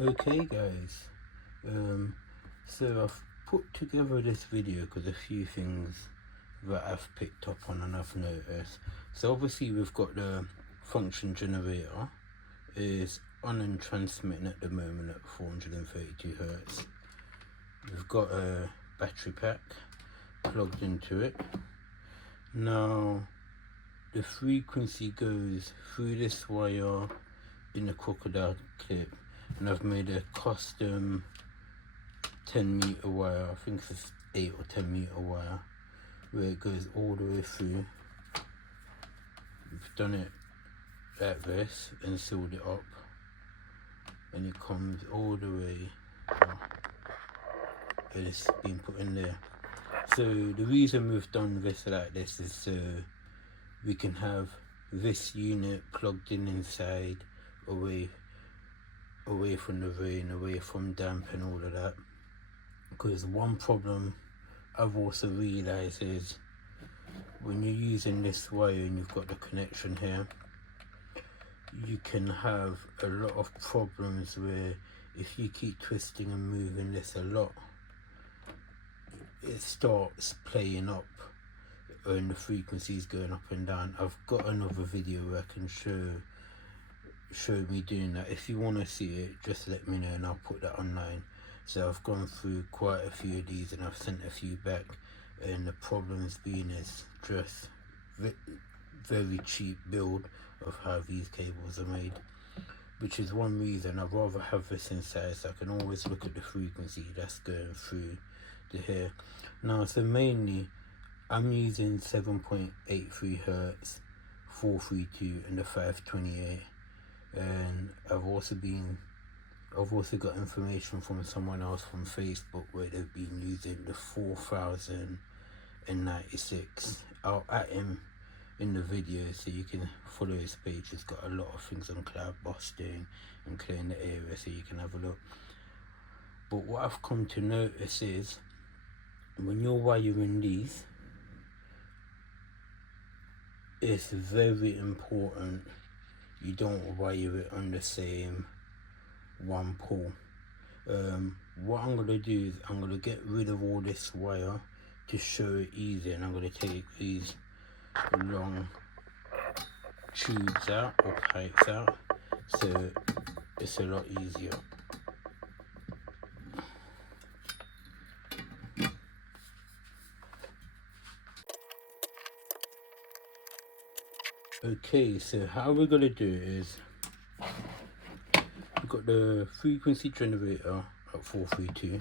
Okay guys, so I've put together this video because a few things that I've picked up on and I've noticed. So obviously we've got the function generator is on and transmitting at the moment at 432 Hertz. We've got a battery pack plugged into it. Now the frequency goes through this wire in the crocodile clip, and I've made a custom 10-meter wire. I think it's 8 or 10-meter wire where it goes all the way through. We've done it like this and sealed it up, and it comes all the way, and it's been put in there. So the reason we've done this like this is so we can have this unit plugged in inside, away from the rain, away from damp and all of that. Because one problem I've also realised is when you're using this wire and you've got the connection here, you can have a lot of problems where if you keep twisting and moving this a lot, it starts playing up and the frequency is going up and down. I've got another video where I can show me doing that. If you want to see it, just let me know and I'll put that online. So I've gone through quite a few of these and I've sent a few back, and the problems being is just very cheap build of how these cables are made, which is one reason I'd rather have this inside so I can always look at the frequency that's going through to here. Now, so mainly I'm using 7.83 Hertz, 432 and the 528, and I've also got information from someone else from Facebook where they've been using the 4096. I'll add him in the video so you can follow his page. He's got a lot of things on cloud busting and clearing the area, so you can have a look. But what I've come to notice is when you're wiring these, it's very important you don't wire it on the same one pole. What I'm going to do is I'm going to get rid of all this wire to show it easy, and I'm going to take these long tubes out or pipes out so it's a lot easier. Okay, so how we're going to do it is we've got the frequency generator at 432.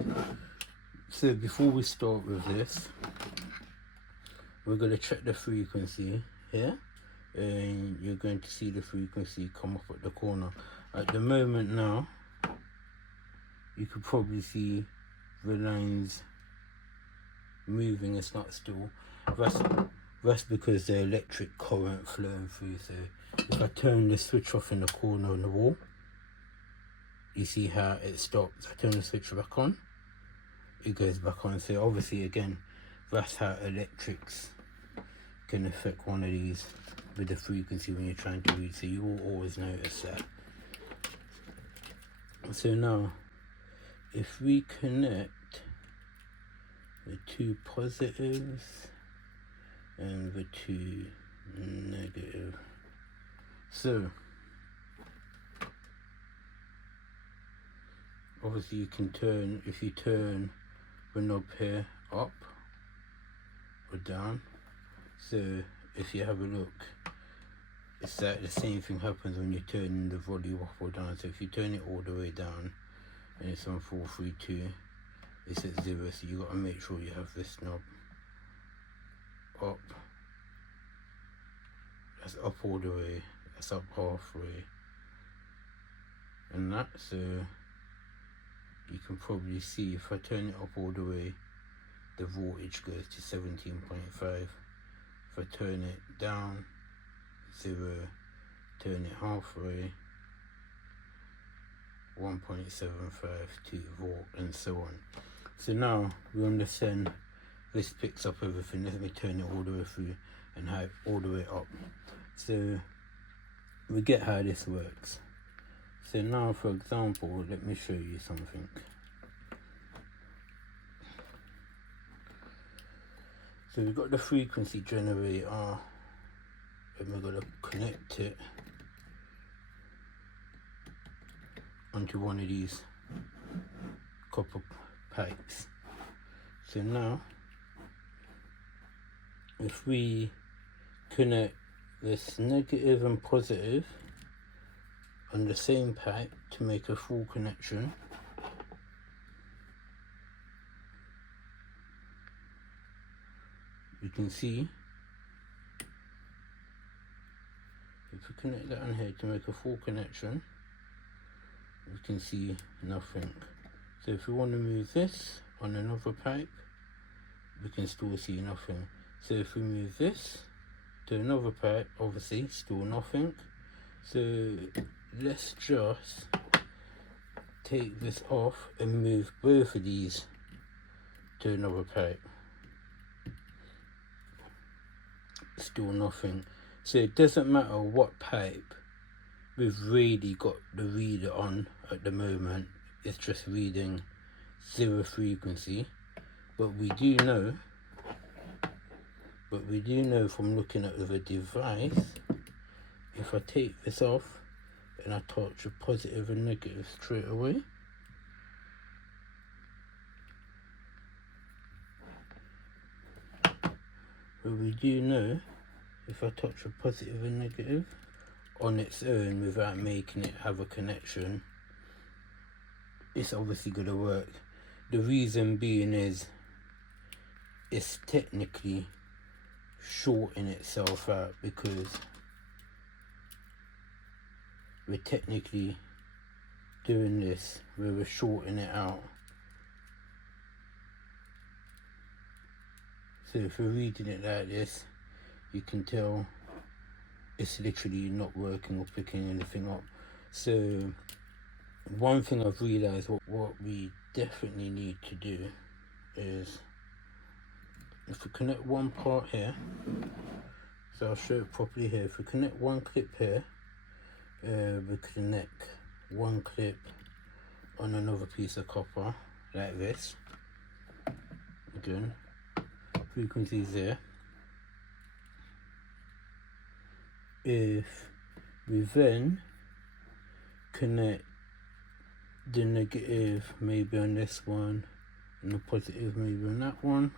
So before we start with this, we're going to check the frequency here, and you're going to see the frequency come up at the corner. At the moment now, you could probably see the lines moving. It's not still. That's because the electric current flowing through. So if I turn the switch off in the corner on the wall, you see how it stops. I turn the switch back on, it goes back on. So obviously again, that's how electrics can affect one of these with the frequency when you're trying to read. So you will always notice that. So now if we connect the two positives and the two negative, so obviously you can turn, if you turn the knob here up or down, so if you have a look, it's like the same thing happens when you're turning the volume up or down. So if you turn it all the way down and it's on 432, it's at 0, so you got to make sure you have this knob up. That's up all the way, that's up halfway, and that, so you can probably see if I turn it up all the way, the voltage goes to 17.5. If I turn it down 0, turn it halfway, 1.75, 2 volt, and so on. So now we understand this picks up everything. Let me turn it all the way through and all the way up. So we get how this works. So now, for example, let me show you something. So we've got the frequency generator, and we're going to connect it onto one of these copper pipes. So now, if we connect this negative and positive on the same pipe to make a full connection, you can see, if we connect that on here to make a full connection, we can see nothing. So if we want to move this on another pipe, we can still see nothing. So if we move this to another pipe, obviously still nothing. So let's just take this off and move both of these to another pipe. Still nothing. So it doesn't matter what pipe we've really got the reader on at the moment, it's just reading 0 frequency. But we do know from looking at the device, if I take this off and I touch a positive and negative straight away, but we do know if I touch a positive and negative on its own without making it have a connection, it's obviously going to work. The reason being is it's technically shorting itself out, because we're technically doing this where we're shorting it out. So if we're reading it like this, you can tell it's literally not working or picking anything up. So one thing I've realized, what we definitely need to do is, if we connect one part here, so I'll show it properly here. If we connect one clip here, we connect one clip on another piece of copper like this. Again, frequencies there. If we then connect the negative maybe on this one and the positive maybe on that one,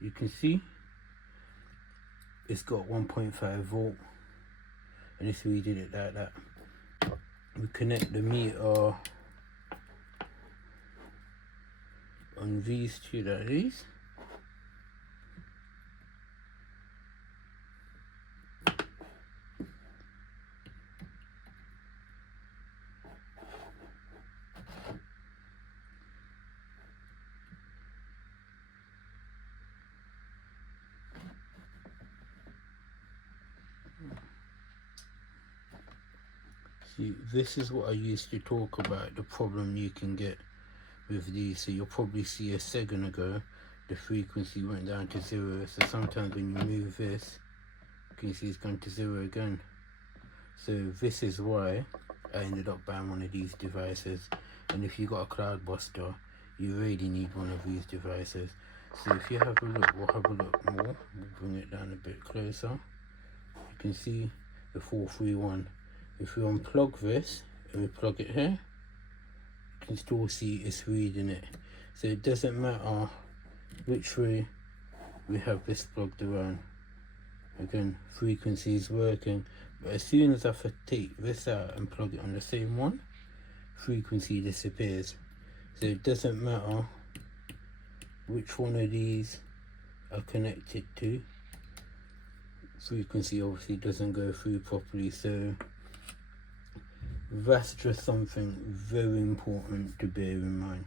you can see it's got 1.5 volt, and if we did it like that, we connect the meter on these two like these, see, this is what I used to talk about, the problem you can get with these. So you'll probably see a second ago the frequency went down to 0, so sometimes when you move this, you can see it's gone to 0 again. So this is why I ended up buying one of these devices. And if you got a Chembuster, you really need one of these devices. So if you have a look, we'll have a look more, we'll bring it down a bit closer. You can see the 431. If we unplug this and we plug it here, you can still see it's reading it. So it doesn't matter which way we have this plugged around. Again, frequency is working, but as soon as I take this out and plug it on the same one, frequency disappears. So it doesn't matter which one of these are connected to, frequency obviously doesn't go through properly. So that's just something very important to bear in mind.